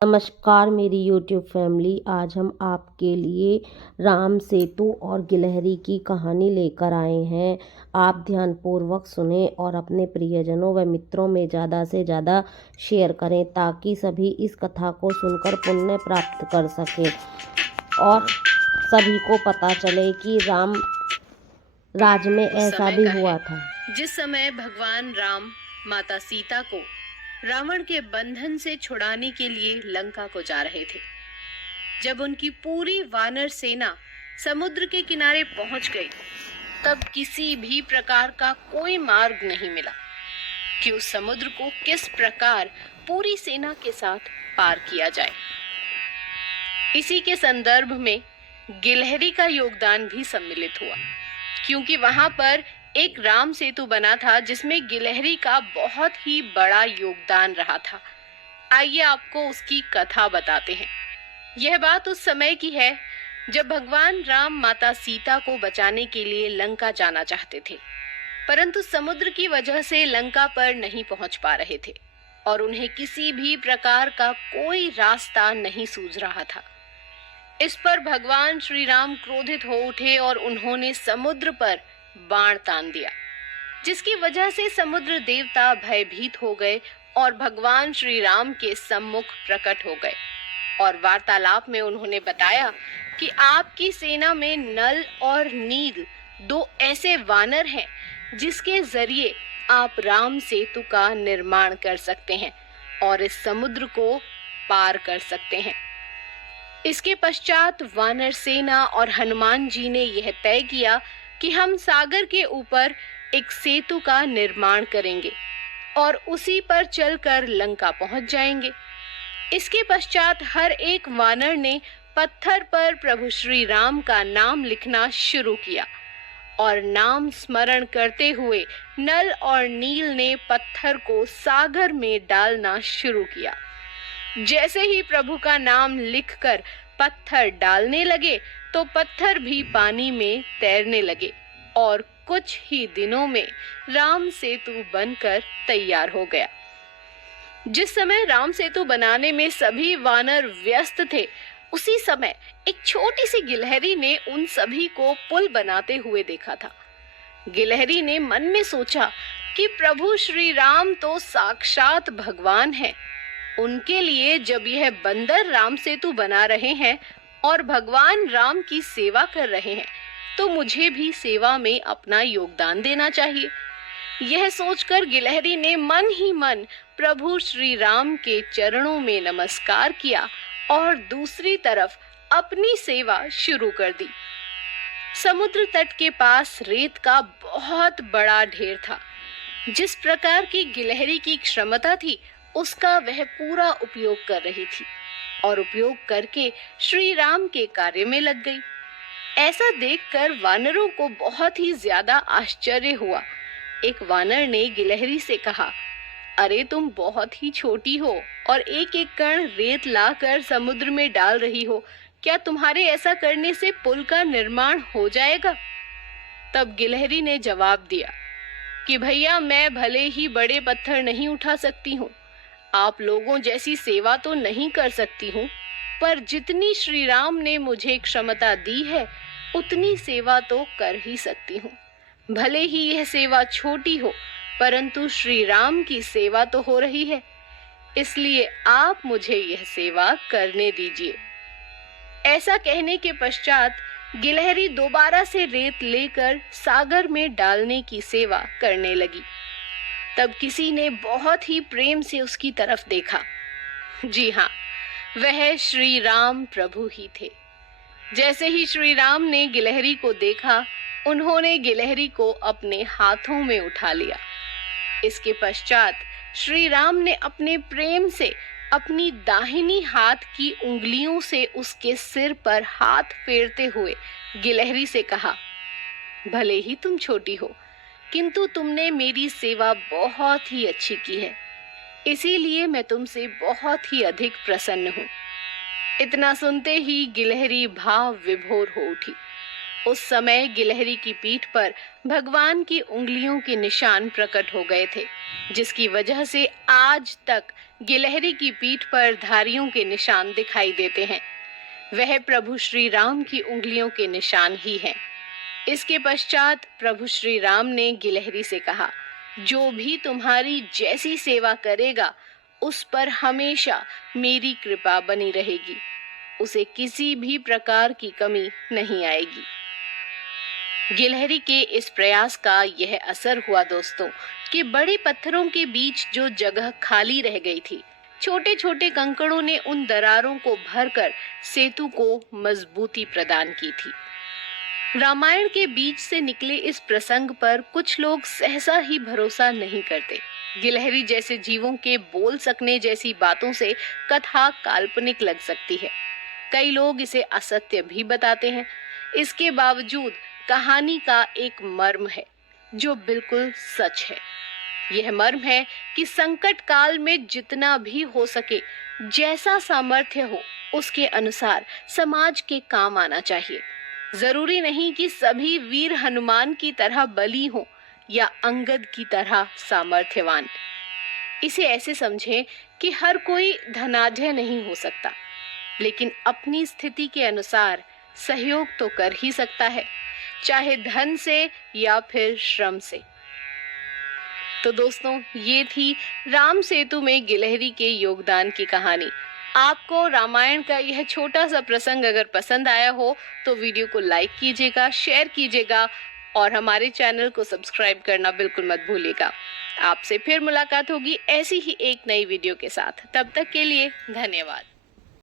नमस्कार मेरी YouTube family. आज हम आपके लिए राम सेतु और गिलहरी की कहानी लेकर आए हैं। आप ध्यानपूर्वक सुने और अपने प्रियजनों व मित्रों में ज़्यादा से ज़्यादा शेयर करें ताकि सभी इस कथा को सुनकर पुण्य प्राप्त कर सकें और सभी को पता चले कि राम राज में ऐसा भी हुआ था। जिस समय भगवान राम माता सीता को रावण के बंधन से छुड़ाने के लिए लंका को जा रहे थे, जब उनकी पूरी वानर सेना समुद्र के किनारे पहुंच गई, तब किसी भी प्रकार का कोई मार्ग नहीं मिला कि उस समुद्र को किस प्रकार पूरी सेना के साथ पार किया जाए। इसी के संदर्भ में गिलहरी का योगदान भी सम्मिलित हुआ, क्योंकि वहां पर एक राम सेतु बना था जिसमें गिलहरी का बहुत ही बड़ा योगदान रहा था। आइए आपको उसकी कथा बताते हैं। यह बात उस समय की है जब भगवान राम माता सीता को बचाने के लिए लंका जाना चाहते थे, परंतु समुद्र की वजह से लंका पर नहीं पहुंच पा रहे थे और उन्हें किसी भी प्रकार का कोई रास्ता नहीं सूझ रहा था। इस पर भगवान श्री राम क्रोधित हो उठे और उन्होंने समुद्र पर बाण तान दिया, जिसकी वजह से समुद्र देवता भयभीत हो गए और भगवान श्री राम के सम्मुख प्रकट हो गए और वार्तालाप में उन्होंने बताया कि आपकी सेना में नल और नील दो ऐसे वानर हैं जिसके जरिए आप राम सेतु का निर्माण कर सकते हैं और इस समुद्र को पार कर सकते हैं। इसके पश्चात वानर सेना और हनुमान जी ने यह तय किया कि हम सागर के ऊपर एक सेतु का निर्माण करेंगे और उसी पर चलकर लंका पहुंच जाएंगे। इसके पश्चात हर एक वानर ने पत्थर पर प्रभु श्री राम का नाम लिखना शुरू किया और नाम स्मरण करते हुए नल और नील ने पत्थर को सागर में डालना शुरू किया। जैसे ही प्रभु का नाम लिखकर पत्थर डालने लगे तो पत्थर भी पानी में तैरने लगे और कुछ ही दिनों में राम सेतु बनकर तैयार हो गया। जिस समय राम सेतु बनाने में सभी वानर व्यस्त थे, उसी समय एक छोटी सी गिलहरी ने उन सभी को पुल बनाते हुए देखा था। गिलहरी ने मन में सोचा कि प्रभु श्री राम तो साक्षात भगवान हैं। उनके लिए जब यह बंदर राम सेतु बना रहे हैं और भगवान राम की सेवा कर रहे हैं, तो मुझे भी सेवा में अपना योगदान देना चाहिए। यह सोचकर गिलहरी ने मन ही मन प्रभु श्री राम के चरणों में नमस्कार किया और दूसरी तरफ अपनी सेवा शुरू कर दी। समुद्र तट के पास रेत का बहुत बड़ा ढेर था। जिस प्रकार की गिलहरी की क्षमता थी, उसका वह पूरा उपयोग कर रही थी और उपयोग करके श्री राम के कार्य में लग गई। ऐसा देखकर वानरों को बहुत ही ज्यादा आश्चर्य हुआ। एक वानर ने गिलहरी से कहा, अरे तुम बहुत ही छोटी हो और एक एक कण रेत लाकर समुद्र में डाल रही हो, क्या तुम्हारे ऐसा करने से पुल का निर्माण हो जाएगा? तब गिलहरी ने जवाब दिया कि भैया, मैं भले ही बड़े पत्थर नहीं उठा सकती हूँ, आप लोगों जैसी सेवा तो नहीं कर सकती हूँ, पर जितनी श्री राम ने मुझे क्षमता दी है उतनी सेवा तो कर ही सकती हूँ। भले ही यह सेवा छोटी हो, परंतु श्री राम की सेवा तो हो रही है, इसलिए आप मुझे यह सेवा करने दीजिए। ऐसा कहने के पश्चात गिलहरी दोबारा से रेत लेकर सागर में डालने की सेवा करने लगी। तब किसी ने बहुत ही प्रेम से उसकी तरफ देखा। जी हाँ, वह श्री राम प्रभु ही थे। जैसे ही श्री राम ने गिलहरी को देखा, उन्होंने गिलहरी को अपने हाथों में उठा लिया। इसके पश्चात श्री राम ने अपने प्रेम से अपनी दाहिनी हाथ की उंगलियों से उसके सिर पर हाथ फेरते हुए गिलहरी से कहा, भले ही तुम छोटी हो, किंतु तुमने मेरी सेवा बहुत ही अच्छी की है, इसीलिए मैं तुमसे बहुत ही अधिक प्रसन्न हूँ। इतना सुनते ही गिलहरी भाव विभोर हो उठी। उस समय गिलहरी की पीठ पर भगवान की उंगलियों के निशान प्रकट हो गए थे, जिसकी वजह से आज तक गिलहरी की पीठ पर धारियों के निशान दिखाई देते हैं। वह प्रभु श्री राम की उंगलियों के निशान ही हैं। इसके पश्चात प्रभु श्री राम ने गिलहरी से कहा, जो भी तुम्हारी जैसी सेवा करेगा उस पर हमेशा मेरी कृपा बनी रहेगी, उसे किसी भी प्रकार की कमी नहीं आएगी। गिलहरी के इस प्रयास का यह असर हुआ दोस्तों कि बड़े पत्थरों के बीच जो जगह खाली रह गई थी, छोटे छोटे कंकड़ों ने उन दरारों को भरकर सेतु को मजबूती प्रदान की थी। रामायण के बीच से निकले इस प्रसंग पर कुछ लोग सहसा ही भरोसा नहीं करते। गिलहरी जैसे जीवों के बोल सकने जैसी बातों से कथा काल्पनिक लग सकती है। कई लोग इसे असत्य भी बताते हैं। इसके बावजूद कहानी का एक मर्म है जो बिल्कुल सच है। यह मर्म है कि संकट काल में जितना भी हो सके, जैसा सामर्थ्य हो, उसके अनुसार समाज के काम आना चाहिए। जरूरी नहीं कि सभी वीर हनुमान की तरह बली हों या अंगद की तरह सामर्थ्यवान। इसे ऐसे समझें कि हर कोई धनाढ्य नहीं हो सकता, लेकिन अपनी स्थिति के अनुसार सहयोग तो कर ही सकता है, चाहे धन से या फिर श्रम से। तो दोस्तों, ये थी राम सेतु में गिलहरी के योगदान की कहानी। आपको रामायण का यह छोटा सा प्रसंग अगर पसंद आया हो तो वीडियो को लाइक कीजिएगा, शेयर कीजिएगा और हमारे चैनल को सब्सक्राइब करना बिल्कुल मत भूलिएगा। आपसे फिर मुलाकात होगी ऐसी ही एक नई वीडियो के साथ। तब तक के लिए धन्यवाद।